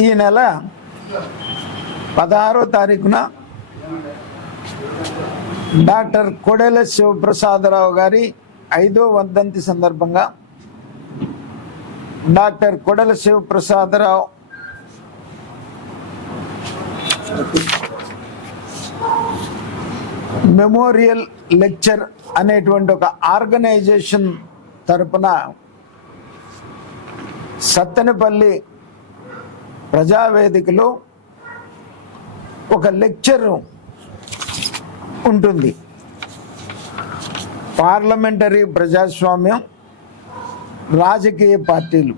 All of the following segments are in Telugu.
ఈ నెల 16వ తారీఖున డాక్టర్ కొడెల శివప్రసాదరావు గారి 5వ వర్ధంతి సందర్భంగా doctor Kodela Sivaprasadarao memorial lecture అనేటువంటి ఒక ఆర్గనైజేషన్ తరపున సత్తెనపల్లి ప్రజావేదికలో ఒక లెక్చర్ ఉంటుంది. పార్లమెంటరీ ప్రజాస్వామ్యం, రాజకీయ పార్టీలు.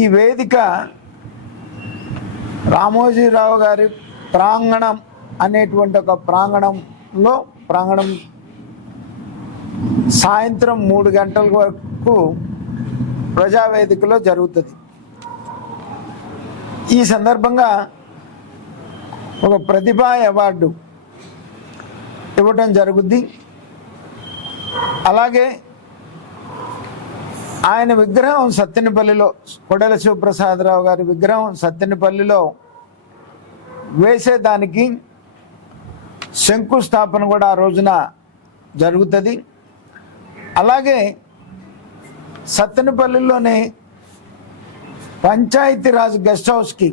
ఈ వేదిక రామోజీరావు గారి ప్రాంగణం అనేటువంటి ఒక ప్రాంగణం సాయంత్రం 3 గంటల వరకు ప్రజావేదికలో జరుగుతుంది. ఈ సందర్భంగా ఒక ప్రతిభా అవార్డు ఇవ్వటం జరుగుద్ది. అలాగే ఆయన విగ్రహం సత్తెనపల్లిలో, కొడెల శివప్రసాదరావు గారి విగ్రహం సత్తెనపల్లిలో వేసేదానికి శంకుస్థాపన కూడా ఆ రోజున జరుగుతుంది. అలాగే సత్తెనపల్లిలోనే పంచాయతీరాజ్ గెస్ట్ హౌస్కి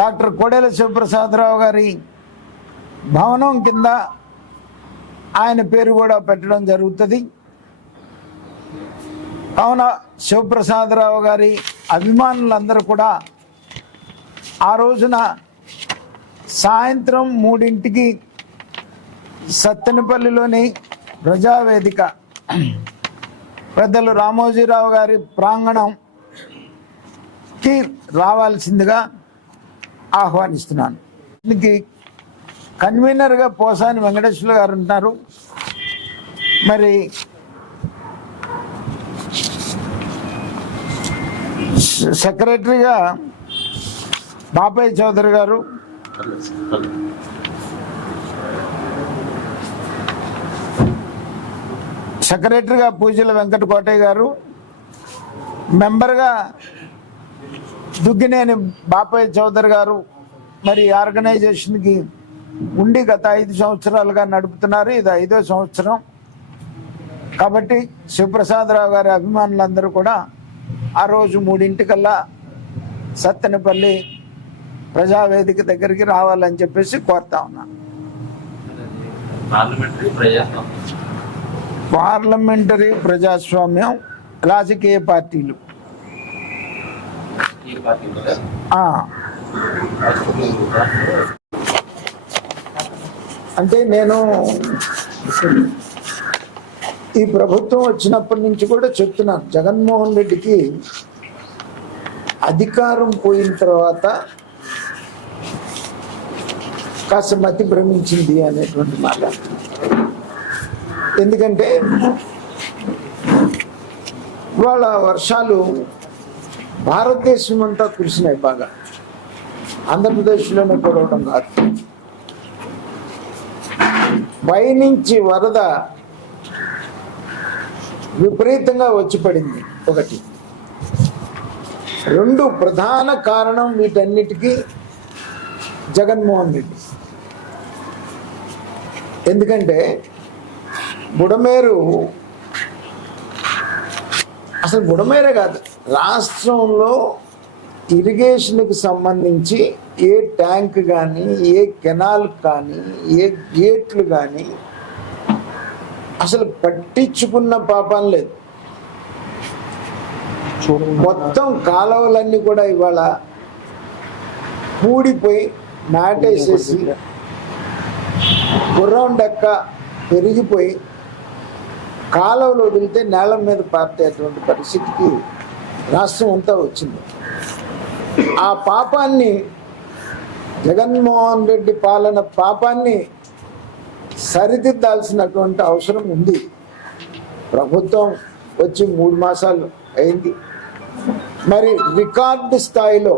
డాక్టర్ కొడెల శివప్రసాదరావు గారి భవనం కింద ఆయన పేరు కూడా పెట్టడం జరుగుతుంది. కావున శివప్రసాదరావు గారి అభిమానులందరూ కూడా ఆ రోజున సాయంత్రం 3ంటికి సత్తెనపల్లిలోని ప్రజావేదిక పెద్దలు రామోజీరావు గారి ప్రాంగణంకి రావాల్సిందిగా ఆహ్వానిస్తున్నాను. దీనికి కన్వీనర్గా పోసాని వెంకటేశ్వర గారు ఉంటారు. మరి సెక్రటరీగా బాపయ్య చౌదరి గారు, సెక్రటరీగా పూజల వెంకట కోటయ్య గారు, మెంబర్గా దుగ్గినేని బాపయ్య చౌదరి గారు మరి ఆర్గనైజేషన్కి ఉండి గత 5 సంవత్సరాలుగా నడుపుతున్నారు. ఇది 5వ సంవత్సరం కాబట్టి శివప్రసాదరావు గారి అభిమానులందరూ కూడా ఆ రోజు 3ంటికల్లా సత్తెనపల్లి ప్రజావేదిక దగ్గరికి రావాలని చెప్పేసి కోరుతా ఉన్నాను. పార్లమెంటరీ ప్రజాస్వామ్యం, రాజకీయ పార్టీలు. అంటే నేను ఈ ప్రభుత్వం వచ్చినప్పటి నుంచి కూడా చెప్తున్నాను, జగన్మోహన్ రెడ్డికి అధికారం పోయిన తర్వాత కాస్త మతి భ్రమించింది అనేటువంటి మాట. ఎందుకంటే ఇవాళ వర్షాలు భారతదేశం అంతా కురిసినాయి బాగా, ఆంధ్రప్రదేశ్లోనే కురవడం కాదు. పైనుంచి వరద విపరీతంగా వచ్చి పడింది. 1. 2 ప్రధాన కారణం వీటన్నిటికీ జగన్మోహన్ రెడ్డి. ఎందుకంటే బుడమేరు, అసలు బుడమేరే కాదు, రాష్ట్రంలో ఇరిగేషన్కి సంబంధించి ఏ ట్యాంక్ కానీ, ఏ కెనాల్ కానీ, ఏ గేట్లు కానీ అసలు పట్టించుకున్న పాపం లేదు. మొత్తం కాలువలన్నీ కూడా ఇవాళ పూడిపోయి నాటేసేసి గుర్రం డెక్క పెరిగిపోయి కాలువలు వదిలితే నేల మీద పారేటువంటి పరిస్థితికి రాష్ట్రం అంతా వచ్చింది. ఆ పాపాన్ని, జగన్మోహన్ రెడ్డి పాలన పాపాన్ని సరిదిద్దాల్సినటువంటి అవసరం ఉంది. ప్రభుత్వం వచ్చి 3 మాసాలు అయింది. మరి రికార్డు స్థాయిలో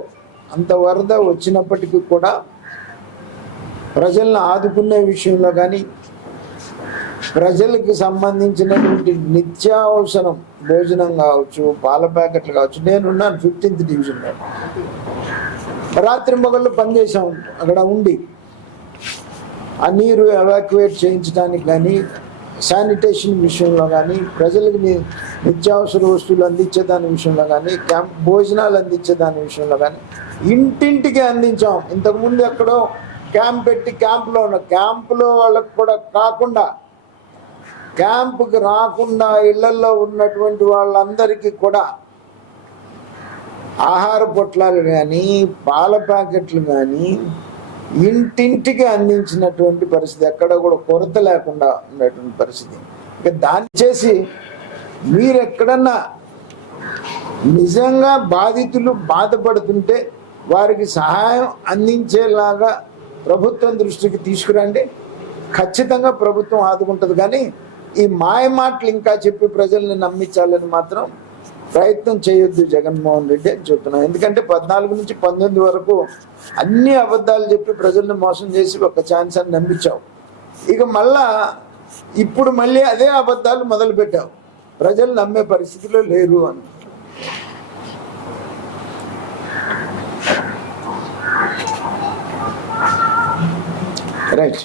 అంత వరద వచ్చినప్పటికీ కూడా ప్రజలను ఆదుకునే విషయంలో కానీ, ప్రజలకు సంబంధించినటువంటి నిత్యావసరం భోజనం కావచ్చు, పాల ప్యాకెట్లు కావచ్చు. నేనున్నాను 15th డివిజన్లో, రాత్రి మొగళ్ళు పనిచేసాం అక్కడ ఉండి. ఆ నీరు ఎవాక్యువేట్ చేయించడానికి కానీ, శానిటేషన్ విషయంలో కానీ, ప్రజలకు నిత్యావసర వస్తువులు అందించే దాని విషయంలో కానీ, భోజనాలు అందించే దాని విషయంలో కానీ ఇంటింటికి అందించాం. ఇంతకుముందు ఎక్కడో క్యాంప్ పెట్టి క్యాంపులో వాళ్ళకు కూడా కాకుండా, క్యాంపుకి రాకుండా ఇళ్లల్లో ఉన్నటువంటి వాళ్ళందరికీ కూడా ఆహార పొట్లాలు కానీ, పాల ప్యాకెట్లు కానీ ఇంటింటికి అందించినటువంటి పరిస్థితి, ఎక్కడ కూడా కొరత లేకుండా ఉన్నటువంటి పరిస్థితి. ఇక దాన్ని చేసి మీరు ఎక్కడన్నా నిజంగా బాధితులు బాధపడుతుంటే వారికి సహాయం అందించేలాగా ప్రభుత్వం దృష్టికి తీసుకురండి. ఖచ్చితంగా ప్రభుత్వం ఆదుకుంటుంది. కానీ ఈ మాయ మాటలు ఇంకా చెప్పి ప్రజల్ని నమ్మించాలని మాత్రం ప్రయత్నం చేయొద్దు జగన్మోహన్ రెడ్డి అని చెప్తున్నాను. ఎందుకంటే 14 నుంచి 19 వరకు అన్ని అబద్ధాలు చెప్పి ప్రజల్ని మోసం చేసి ఒక ఛాన్స్ అని నమ్మించావు. ఇక ఇప్పుడు మళ్ళీ అదే అబద్ధాలు మొదలుపెట్టావు. ప్రజలు నమ్మే పరిస్థితిలో లేరు అని. రైట్.